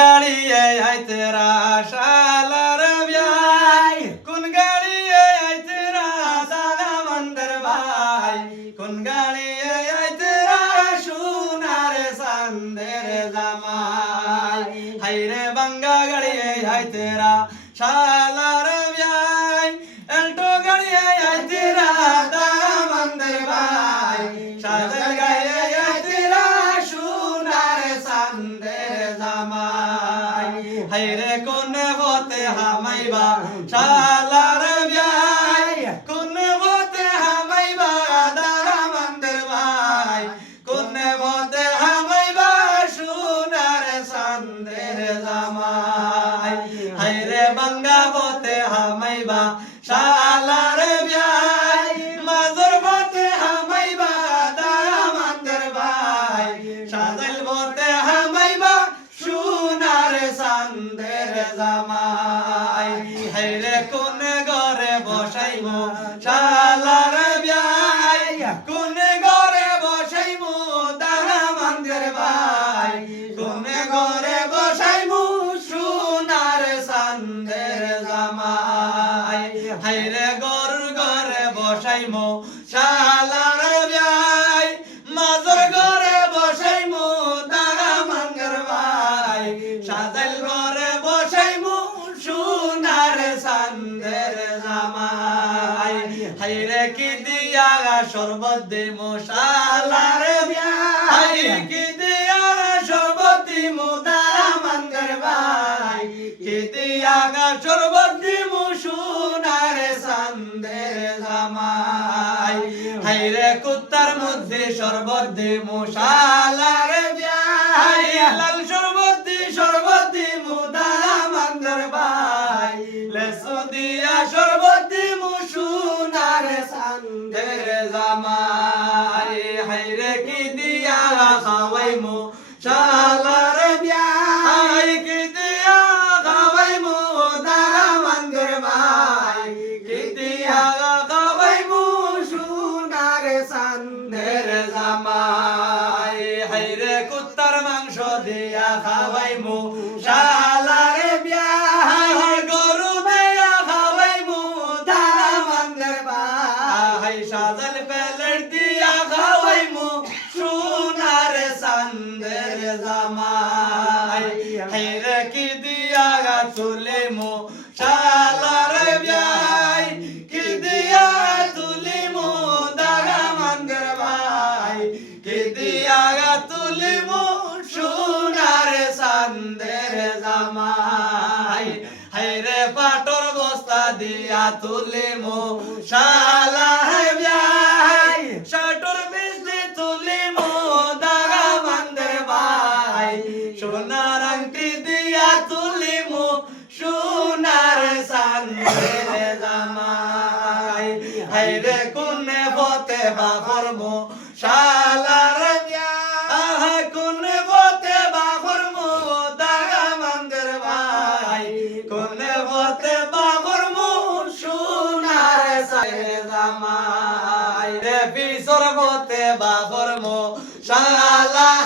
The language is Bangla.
গাড়িয়ে আইতেরা শালার বিয়াই কোন গাড়িয়ে আইতেরা সাদা মন্দর ভাই কোন গাড়িয়ে আইতেরা সোনার চাঁদের জামাই হাইরে বাঙ্গা গাড়িয়ে আইতেরা শালার বিয়াই এল্টো গাড়িয়ে আইতেরা সাদা মন্দর ভাই সাদা গাড়িয়ে আইতেরা সোনার চাঁদের জামাই হাইরে কোন বতে হামাইবা শালার বিয়াই কোন বতে হামাইবা দাদা মন্দির ভাই কোন বতে হামাইবা সোনার চাঁদের জামাই হাইরে বাঙ্গা বতে হামাইবা শালার বিয়াই মাজর বতে হামাইবা দাদা মন্দির ভাই সাজাইল বতে হামাইবা সোনার চাঁদের জামাই হাইরে কোন ঘরে বসাইব শালার বিয়াই কোন ঘরে বসাইব দাদা মন্দির ভাই কোন ঘরে বসাইব সোনার চাঁদের জামাই হাইরে গরুর ঘরে বসাইব শালার বিয়াই মাজর ঘরে বসাইব দাদা মন্দির ভাই সাজাইল ঘরে বসাইব সোনার চাঁদের জামাই হাইরে কি দিয়া শরবত দিমু শালার বিয়াই কি দিয়া শরবত দিমু দাদা মন্দির ভাই কি দিয়া শরবত দিমু সোনার চাঁদের জামাই হাইরে কুত্তার মধ্যে শরবত দিমু শালার বিয়াই লাল শরবত দিমু দাদা মন্দির ভাই লেসু দিয়া শরবত দিমু সোনার চাঁদের জামাই হাইরে কি দিয়া খাওয়াইমু শালার বিয়াই কি দিয়া খাওয়াইমু দাদা মন্দির ভাই কি দিয়া খাওয়াইমু সোনার চাঁদের জামাই হাইরে কুত্তার মাংস দিয়া খাওয়াইমু শালার বিয়াই গরু দিয়া খাওয়াইমু দাদা মন্দির ভাই সাজাল প্লেট দিয়া খাওয়াইমু সোনার চাঁদের জামাই হাইরে কি দিয়া তুলিমু শালার বিয়াই কি দিয়া তুলিমু দাদা মন্দির ভাই কি দিয়া তুলিমু সোনার চাঁদের জামাই হাইরে পাটর বস্তা দিয়া তুলিমু শালার বিয়াই শাটর বিজলি তুলিমু দাদা মন্দির ভাই সোনার আংটি দিয়া তুলিমু সোনার চাঁদের জামাই হাইরে কোনে বতে বাখরমু শালার বিয়াই কোন বতে বাখরমু দাদা মন্দির ভাই কোন বতে বাখরমু সোনার চাঁদের জামাই রে পিছর বতে বাখরমু শালার